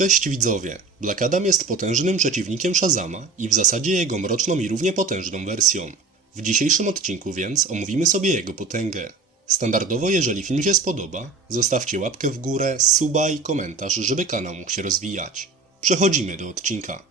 Cześć widzowie! Black Adam jest potężnym przeciwnikiem Shazama i w zasadzie jego mroczną i równie potężną wersją. W dzisiejszym odcinku więc omówimy sobie jego potęgę. Standardowo, jeżeli film się spodoba, zostawcie łapkę w górę, suba i komentarz, żeby kanał mógł się rozwijać. Przechodzimy do odcinka.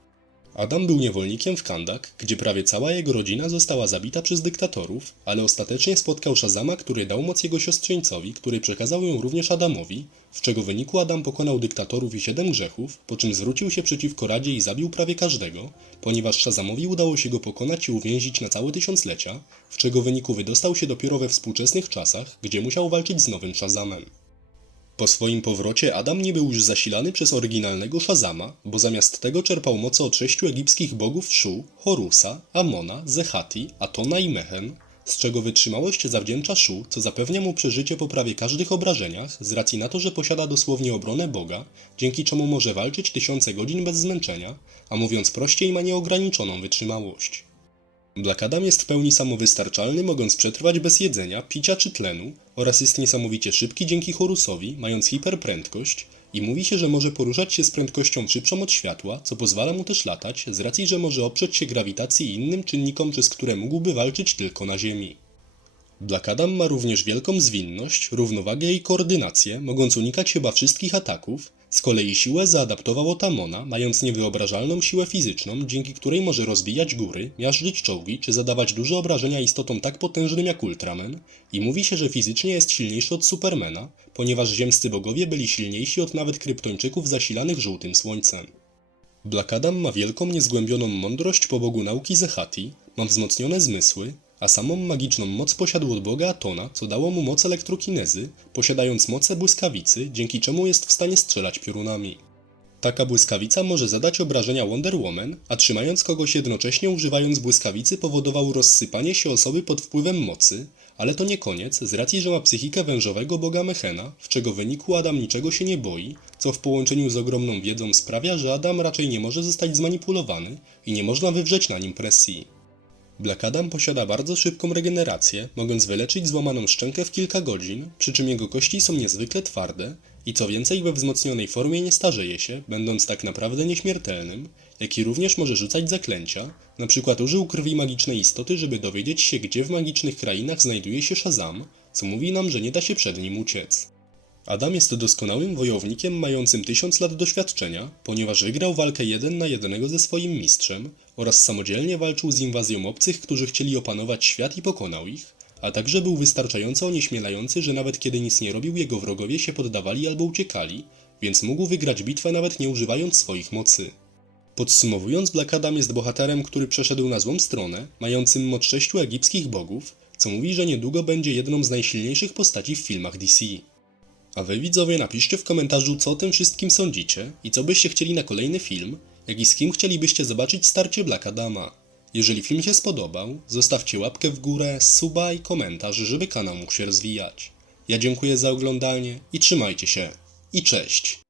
Adam był niewolnikiem w Kandak, gdzie prawie cała jego rodzina została zabita przez dyktatorów, ale ostatecznie spotkał Shazama, który dał moc jego siostrzeńcowi, który przekazał ją również Adamowi, w czego wyniku Adam pokonał dyktatorów i siedem grzechów, po czym zwrócił się przeciwko Radzie i zabił prawie każdego, ponieważ Shazamowi udało się go pokonać i uwięzić na całe tysiąclecia, w czego wyniku wydostał się dopiero we współczesnych czasach, gdzie musiał walczyć z nowym Shazamem. Po swoim powrocie Adam nie był już zasilany przez oryginalnego Shazama, bo zamiast tego czerpał moce od sześciu egipskich bogów Shu, Horusa, Amona, Zehati, Atona i Mehen, z czego wytrzymałość zawdzięcza Shu, co zapewnia mu przeżycie po prawie każdych obrażeniach, z racji na to, że posiada dosłownie obronę Boga, dzięki czemu może walczyć tysiące godzin bez zmęczenia, a mówiąc prościej ma nieograniczoną wytrzymałość. Black Adam jest w pełni samowystarczalny, mogąc przetrwać bez jedzenia, picia czy tlenu oraz jest niesamowicie szybki dzięki Horusowi, mając hiperprędkość i mówi się, że może poruszać się z prędkością szybszą od światła, co pozwala mu też latać, z racji, że może oprzeć się grawitacji i innym czynnikom, przez które mógłby walczyć tylko na Ziemi. Black Adam ma również wielką zwinność, równowagę i koordynację, mogąc unikać chyba wszystkich ataków. Z kolei siłę zaadaptował od Amona, mając niewyobrażalną siłę fizyczną, dzięki której może rozbijać góry, miażdżyć czołgi czy zadawać duże obrażenia istotom tak potężnym jak Ultraman. I mówi się, że fizycznie jest silniejszy od Supermana, ponieważ ziemscy bogowie byli silniejsi od nawet kryptończyków zasilanych żółtym słońcem. Black Adam ma wielką, niezgłębioną mądrość po bogu nauki Zehati, ma wzmocnione zmysły, a samą magiczną moc posiadł od boga Atona, co dało mu moc elektrokinezy, posiadając moce błyskawicy, dzięki czemu jest w stanie strzelać piorunami. Taka błyskawica może zadać obrażenia Wonder Woman, a trzymając kogoś jednocześnie używając błyskawicy powodował rozsypanie się osoby pod wpływem mocy, ale to nie koniec, z racji, że ma psychikę wężowego boga Mechena, w czego wyniku Adam niczego się nie boi, co w połączeniu z ogromną wiedzą sprawia, że Adam raczej nie może zostać zmanipulowany i nie można wywrzeć na nim presji. Black Adam posiada bardzo szybką regenerację, mogąc wyleczyć złamaną szczękę w kilka godzin, przy czym jego kości są niezwykle twarde i co więcej we wzmocnionej formie nie starzeje się, będąc tak naprawdę nieśmiertelnym, jak i również może rzucać zaklęcia, przykład użył krwi magicznej istoty, żeby dowiedzieć się, gdzie w magicznych krainach znajduje się Shazam, co mówi nam, że nie da się przed nim uciec. Adam jest doskonałym wojownikiem mającym tysiąc lat doświadczenia, ponieważ wygrał walkę jeden na jednego ze swoim mistrzem oraz samodzielnie walczył z inwazją obcych, którzy chcieli opanować świat i pokonał ich, a także był wystarczająco onieśmielający, że nawet kiedy nic nie robił, jego wrogowie się poddawali albo uciekali, więc mógł wygrać bitwę nawet nie używając swoich mocy. Podsumowując, Black Adam jest bohaterem, który przeszedł na złą stronę, mającym moc sześciu egipskich bogów, co mówi, że niedługo będzie jedną z najsilniejszych postaci w filmach DC. A wy widzowie napiszcie w komentarzu co o tym wszystkim sądzicie i co byście chcieli na kolejny film, jak i z kim chcielibyście zobaczyć starcie Black Adama. Jeżeli film się spodobał, zostawcie łapkę w górę, suba i komentarz, żeby kanał mógł się rozwijać. Ja dziękuję za oglądanie i trzymajcie się. I cześć!